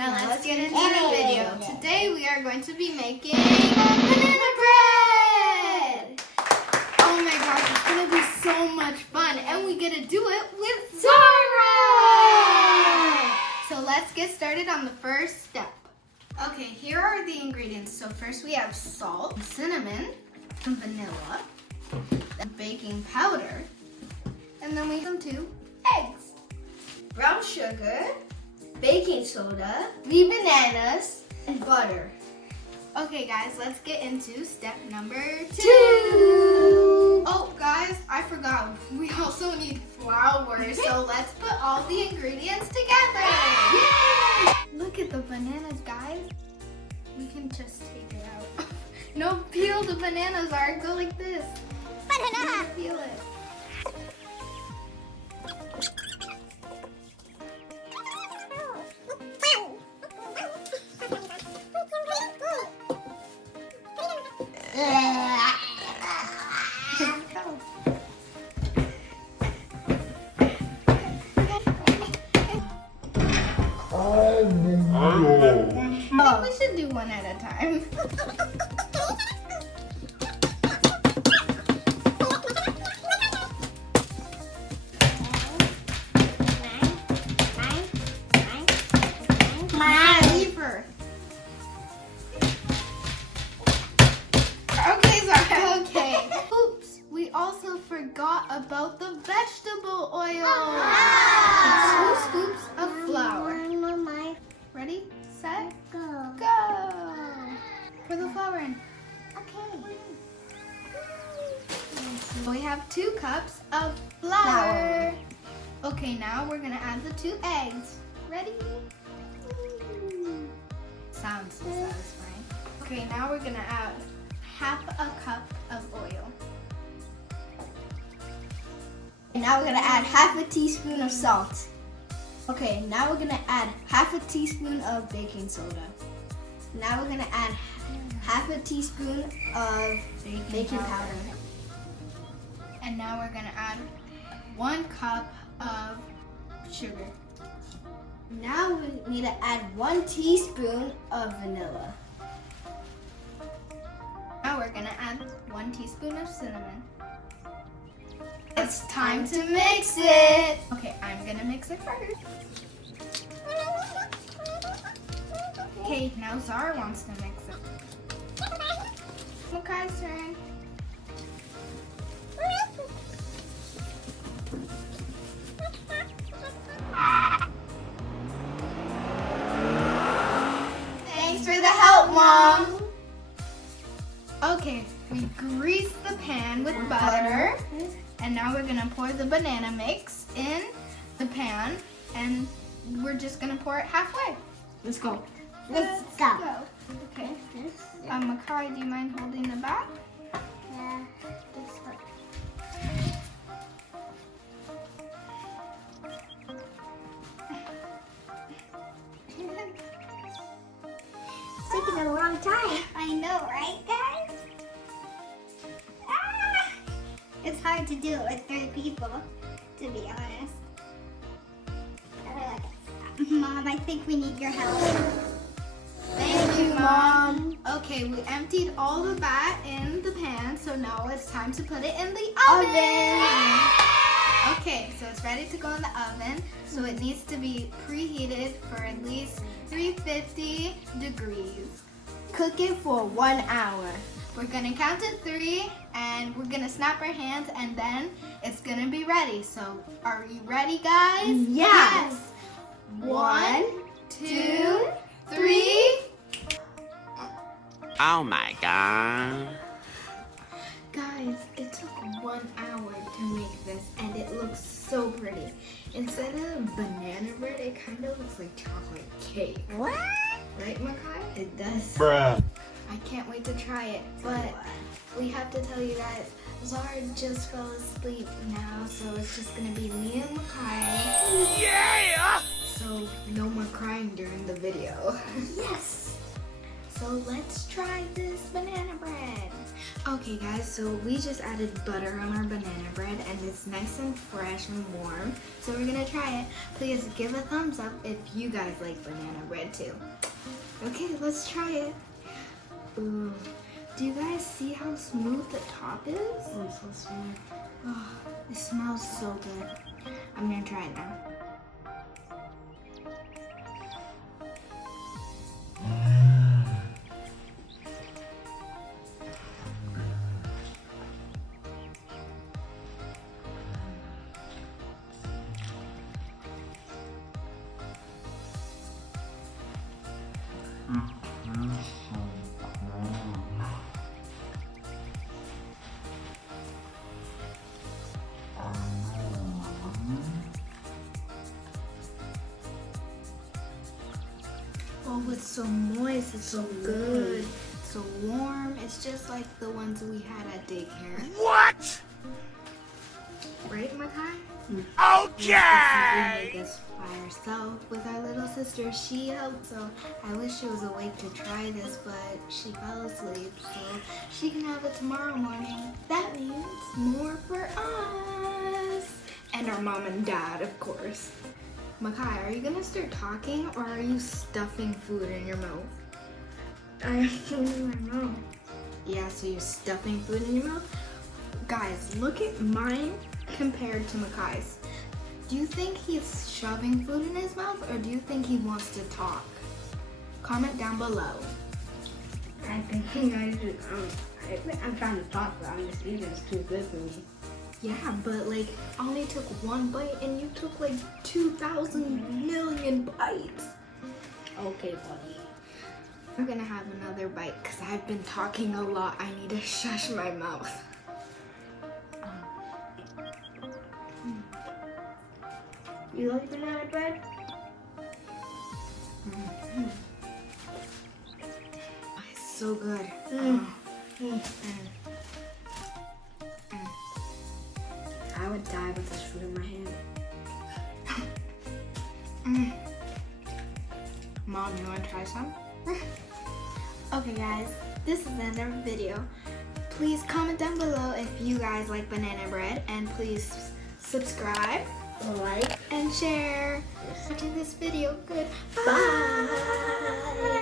Now let's get into the video. Today we are going to be making banana bread. Oh my gosh, it's going to be so much fun, and we get to do it with Zahra. So let's get started on the first step. Okay, here are the ingredients. So first we have salt, cinnamon, vanilla, baking powder, and then we have 2 eggs, brown sugar, baking soda, 3 bananas, and butter. Okay guys, let's get into step number 2. Oh guys, I forgot. We also need flour. So let's put all the ingredients together. Yay! Look at the bananas, guys. We can just take it out. No, peel the bananas, Zahra. Go like this. Banana! Peel it. Oh, we should do one at a time. Okay, Zahra. Okay. Oops, we also forgot about the vegetable oil. 2 scoops of flour. Ready, set, go. Pour the flour in. Okay. So we have 2 cups of flour. Okay, now we're gonna add the 2 eggs. Ready? Sounds so satisfying. Okay, now we're gonna add half a cup of oil. And now we're gonna add half a teaspoon of salt. Okay, now we're gonna add half a teaspoon of baking soda. Now we're gonna add half a teaspoon of baking powder. And now we're gonna add 1 cup of sugar. Now we need to add 1 teaspoon of vanilla. Now we're gonna add 1 teaspoon of cinnamon. It's time to mix it. Okay, I'm gonna mix it first. Okay, now Zahra wants to mix it. Makai's turn. Thanks for the help, Mom. Okay, we grease the pan with butter. And now we're gonna pour the banana mix in the pan, and we're just gonna pour it halfway. Let's go. Let's go. Okay. Makai, do you mind holding the back? Yeah, this one. It's taking a long time. I know, right, guys? It's hard to do it with 3 people, to be honest. Mom, I think we need your help. Thank you, Mom. Okay, we emptied all the batter in the pan, so now it's time to put it in the oven. Okay, so it's ready to go in the oven. So it needs to be preheated for at least 350 degrees. Cook it for 1 hour. We're gonna count to 3 and we're gonna snap our hands and then it's gonna be ready. So are you ready, guys? Yes. 1, 2, 3. Oh my god. Guys, it took 1 hour to make this and it looks so pretty. Instead of banana bread, it kind of looks like chocolate cake. What? Right, Makai? It does. Bruh. I can't wait to try it, but we have to tell you guys, Zahra just fell asleep now, so it's just gonna be me and Makai. Yeah! So no more crying during the video. Yes. so let's try this banana bread. Okay guys, so we just added butter on our banana bread and it's nice and fresh and warm. So we're gonna try it. Please give a thumbs up if you guys like banana bread too. Okay, let's try it. Ooh. Do you guys see how smooth the top is? Oh, so smooth. Oh, it smells so good. I'm gonna try it now. Oh, it's so moist, it's so good, so warm. It's just like the ones we had at daycare. What? Right, Makai? Okay! We made this by herself with our little sister. She helped, so I wish she was awake to try this, but she fell asleep, so she can have it tomorrow morning. That means more for us. And our mom and dad, of course. Makai, are you gonna start talking or are you stuffing food in your mouth? I don't know. Yeah, so you're stuffing food in your mouth? Guys, look at mine compared to Makai's. Do you think he's shoving food in his mouth or do you think he wants to talk? Comment down below. I think I'm trying to talk, but I'm just eating. It's too good for me. Yeah, but like, I only took one bite and you took like 2,000 million bites. Okay, buddy. I'm gonna have another bite because I've been talking a lot. I need to shush my mouth. You like banana bread? It's so good. I would die with this food in my hand. Mom, you wanna try some? Okay guys, this is the end of our video. Please comment down below if you guys like banana bread and please subscribe, Like and share. Watching this video, goodbye. Bye.